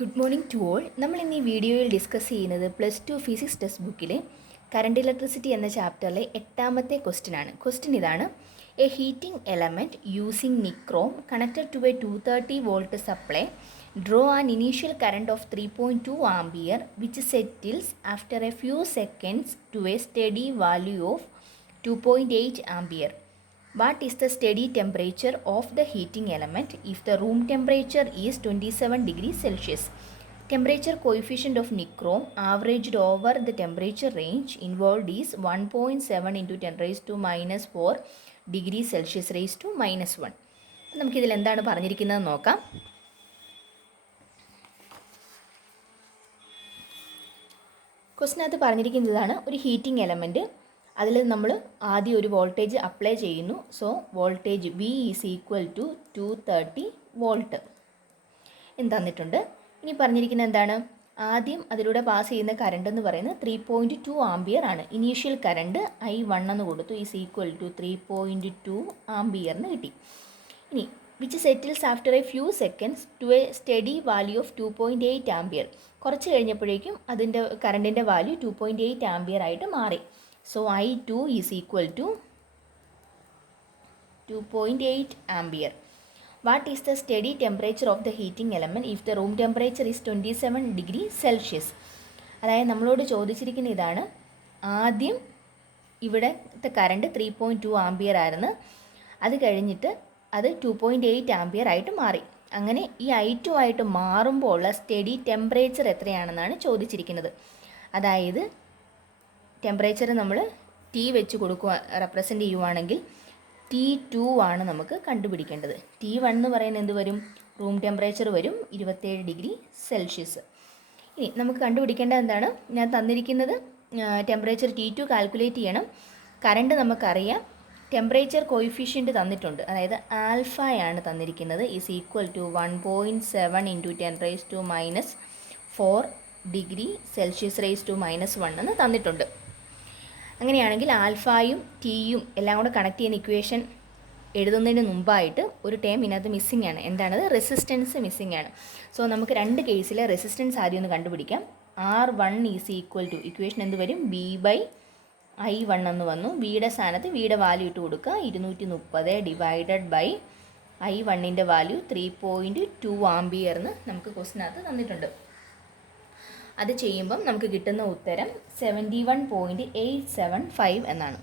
Good morning to all. നമ്മൾ ഇന്ന് ഈ വീഡിയോയിൽ ഡിസ്കസ് ചെയ്യുന്നത് +2 ഫിസിക്സ് ടെക്സ്റ്റ് ബുക്കിലെ കറണ്ട് ഇലക്ട്രിസിറ്റി എന്ന ചാപ്റ്ററിലെ 8ാമത്തെ ക്വസ്റ്റ്യൻ ആണ്. ക്വസ്റ്റ്യൻ ഇതാണ്: a heating element using nichrome connected to a 230 volt supply draw an initial current of 3.2 ampere which settles after a few seconds to a steady value of 2.8 ampere. What is the steady temperature of the heating element if the room temperature is 27 degrees Celsius? Temperature coefficient of nichrome averaged over the temperature range involved is 1.7 into 10 raised to minus 4 degrees Celsius raised to minus 1. നമുക്കിതിൽ എന്താണ് പറഞ്ഞിരിക്കുന്നത് നോക്കാം. ക്വസ്റ്റിനകത്ത് പറഞ്ഞിരിക്കുന്നതാണ് ഒരു heating element. അതിൽ നമ്മൾ ആദ്യം ഒരു voltage apply ചെയ്യുന്നു. So voltage V is equal to 230 volt എന്ന് തന്നിട്ടുണ്ട്. ഇനി പറഞ്ഞിരിക്കുന്നത് എന്താണ്? ആദ്യം അതിലൂടെ പാസ് ചെയ്യുന്ന കറണ്ട് എന്ന് പറയുന്നത് 3.2 ആംപിയർ ആണ്. ഇനീഷ്യൽ കറണ്ട് I1 എന്ന് കൊടുത്തു, ഈസ് ഈക്വൽ ടു 3.2 ആംപിയറിന് കിട്ടി. ഇനി which settles after a few seconds to a steady value of 2.8 ampere. കുറച്ച് കഴിഞ്ഞപ്പോഴേക്കും അതിൻ്റെ കറണ്ടിൻ്റെ വാല്യൂ 2.8 ആംപിയർ ആയിട്ട് മാറി. So I2 is equal to 2.8 ampere. What is the steady temperature of the heating element if the room temperature is 27 degree Celsius? അതായത് നമ്മളോട് ചോദിച്ചിരിക്കുന്ന ഇതാണ്. ആദ്യം ഇവിടുത്തെ കറണ്ട് 3.2 ആംപിയർ ആയിരുന്നു. അത് കഴിഞ്ഞിട്ട് അത് 2.8 ആംപിയർ ആയിട്ട് മാറി. അങ്ങനെ ഈ I2 ആയിട്ട് മാറുമ്പോൾ ഉള്ള സ്റ്റഡി ടെമ്പറേച്ചർ എത്രയാണെന്നാണ് ചോദിച്ചിരിക്കുന്നത്. അതായത് ടെമ്പറേച്ചർ നമ്മൾ T വെച്ച് കൊടുക്കുക, റെപ്രസെൻറ്റ് ചെയ്യുവാണെങ്കിൽ T2 ആണ് നമുക്ക് കണ്ടുപിടിക്കേണ്ടത്. T1 എന്ന് പറയുന്നത് എന്ത് വരും? റൂം ടെമ്പറേച്ചർ വരും 27 ഡിഗ്രി സെൽഷ്യസ്. ഇനി നമുക്ക് കണ്ടുപിടിക്കേണ്ടത് എന്താണ്? ഞാൻ തന്നിരിക്കുന്നത് ടെമ്പറേച്ചർ T2 കാൽക്കുലേറ്റ് ചെയ്യണം. കറണ്ട് നമുക്കറിയാം. ടെമ്പറേച്ചർ കോയിഫിഷ്യൻറ്റ് തന്നിട്ടുണ്ട്, അതായത് ആൽഫയാണ് തന്നിരിക്കുന്നത്, is equal to 1.7 into 10 raise to minus 4 degree Celsius raise to minus 1 എന്ന് തന്നിട്ടുണ്ട്. അങ്ങനെയാണെങ്കിൽ ആൽഫയും ടിയും എല്ലാം കൂടെ കണക്ട് ചെയ്യുന്ന ഇക്വേഷൻ എഴുതുന്നതിന് മുമ്പായിട്ട് ഒരു ടേം ഇതിനകത്ത് മിസ്സിംഗ് ആണ്. എന്താണത്? റെസിസ്റ്റൻസ് മിസ്സിംഗ് ആണ്. സോ നമുക്ക് രണ്ട് കേസിലെ റെസിസ്റ്റൻസ് ആദ്യം ഒന്ന് കണ്ടുപിടിക്കാം. R1 is equal to equation എന്ത് വരും? B/I1 എന്ന് വന്നു. ബിയുടെ സ്ഥാനത്ത് ബിയുടെ വാല്യൂ ഇട്ട് കൊടുക്കുക. 230 ഡിവൈഡഡ് ബൈ I1ൻ്റെ വാല്യൂ 3.2 ആംപിയർ എന്ന് നമുക്ക് ക്വസ്റ്റിനകത്ത് തന്നിട്ടുണ്ട്. അത് ചെയ്യുമ്പം നമുക്ക് കിട്ടുന്ന ഉത്തരം 71.875 എന്നാണ്.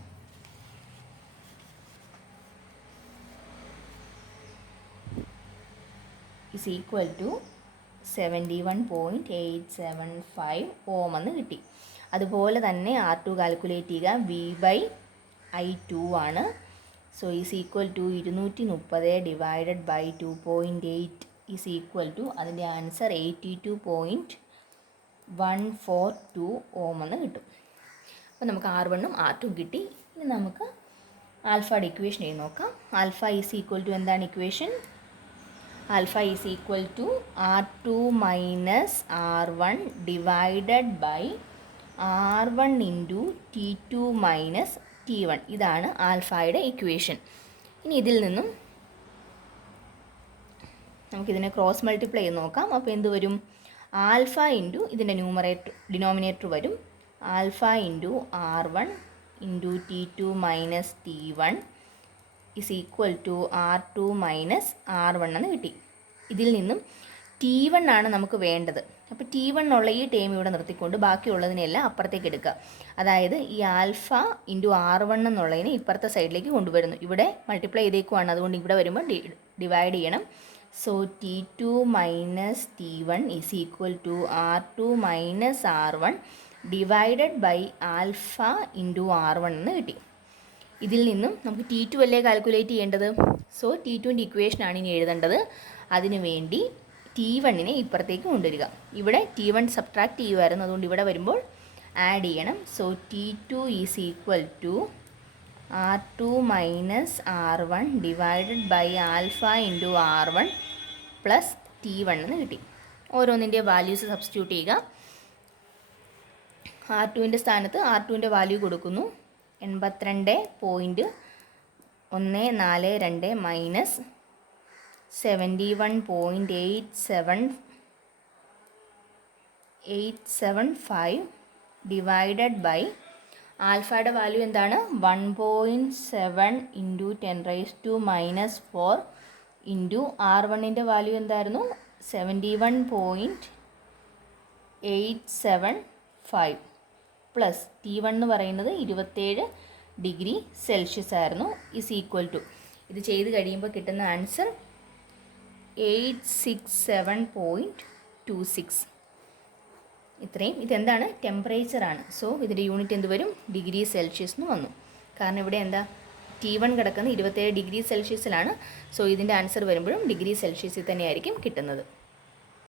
ഈസ് ഈക്വൽ ടു 71.875 ഓം എന്ന് കിട്ടി. അതുപോലെ തന്നെ R2 കാൽക്കുലേറ്റ് ചെയ്യുക. V/I2 ആണ്. So is equal to 230 divided by 2.8 is equal to അതിൻ്റെ ആൻസർ 82.142 ഓം എന്ന് കിട്ടും. അപ്പോൾ നമുക്ക് R1ഉം R2ഉം കിട്ടി. ഇനി നമുക്ക് ആൽഫയുടെ ഇക്വേഷൻ എഴുതി നോക്കാം. ആൽഫ ഈസ് ഈക്വൽ ടു എന്താണ് equation? Alpha is equal to R2 minus R1 divided by R1 into T2 minus T1. ഇതാണ് ആൽഫയുടെ ഇക്വേഷൻ. ഇനി ഇതിൽ നിന്നും നമുക്കിതിനെ ക്രോസ് മൾട്ടിപ്ലൈ ചെയ്ത് നോക്കാം. അപ്പോൾ എന്ത് വരും? ആൽഫ ഇൻറ്റു ഇതിൻ്റെ ഡിനോമിനേറ്റർ വരും. Alpha into R1 into T2 minus T1 is equal to R2 minus R1 എന്ന് കിട്ടി. ഇതിൽ നിന്നും T1 ആണ് നമുക്ക് വേണ്ടത്. അപ്പോൾ T1 ഉള്ള ഈ ടേം ഇവിടെ നിർത്തിക്കൊണ്ട് ബാക്കിയുള്ളതിനെല്ലാം അപ്പുറത്തേക്ക് എടുക്കുക. അതായത് ഈ ആൽഫ ഇൻറ്റു R1 എന്നുള്ളതിനെ ഇപ്പുറത്തെ സൈഡിലേക്ക് കൊണ്ടുവരുന്നു. ഇവിടെ മൾട്ടിപ്ലൈ ചെയ്തേക്കുവാണ്, അതുകൊണ്ട് ഇവിടെ വരുമ്പോൾ ഡിവൈഡ് ചെയ്യണം. So T2 minus T1 is equal to R2 minus R1 divided by alpha into R1 എന്ന് കിട്ടി. ഇതിൽ നിന്നും നമുക്ക് T2 അല്ലേ കാൽക്കുലേറ്റ് ചെയ്യേണ്ടത്. സോ T2ൻ്റെ ഇക്വേഷനാണ് ഇനി എഴുതേണ്ടത്. അതിനു വേണ്ടി T1നെ ഇപ്പുറത്തേക്ക് കൊണ്ടുവരിക. ഇവിടെ T1 സബ്ട്രാക്ട് ചെയ്യുമായിരുന്നു, അതുകൊണ്ട് ഇവിടെ വരുമ്പോൾ ആഡ് ചെയ്യണം. So T2 is equal to R2 minus R1 divided by alpha into R1 plus T1 എന്ന് കിട്ടി. ഓരോന്നിൻ്റെ വാല്യൂസ് സബ്സ്റ്റിറ്റ്യൂട്ട് ചെയ്യുക. R2ൻ്റെ സ്ഥാനത്ത് R2ൻ്റെ വാല്യൂ കൊടുക്കുന്നു. 82.142 മൈനസ് 71.875 875 ഡിവൈഡഡ് ബൈ ആൽഫയുടെ വാല്യൂ എന്താണ് 1.7 ഇൻറ്റു 10⁻⁻⁴ ഇൻറ്റു R1ൻ്റെ വാല്യൂ എന്തായിരുന്നു 71.875 പ്ലസ് T1 എന്ന് പറയുന്നത് 27 ഡിഗ്രി സെൽഷ്യസ് ആയിരുന്നു ഈസ് ഈക്വൽ ടു ഇത് ചെയ്ത് കഴിയുമ്പോൾ കിട്ടുന്ന ആൻസർ 867.26 ഇത്രയും. ഇതെന്താണ് ടെമ്പറേച്ചറാണ്. സോ ഇതിൻ്റെ യൂണിറ്റ് എന്ത് വരും ഡിഗ്രി സെൽഷ്യസ് എന്ന് വന്നു. കാരണം ഇവിടെ എന്താ T1 കിടക്കുന്നത് 27 ഡിഗ്രി സെൽഷ്യസിലാണ്. സോ ഇതിൻ്റെ ആൻസർ വരുമ്പോഴും ഡിഗ്രി സെൽഷ്യസിൽ തന്നെയായിരിക്കും കിട്ടുന്നത്.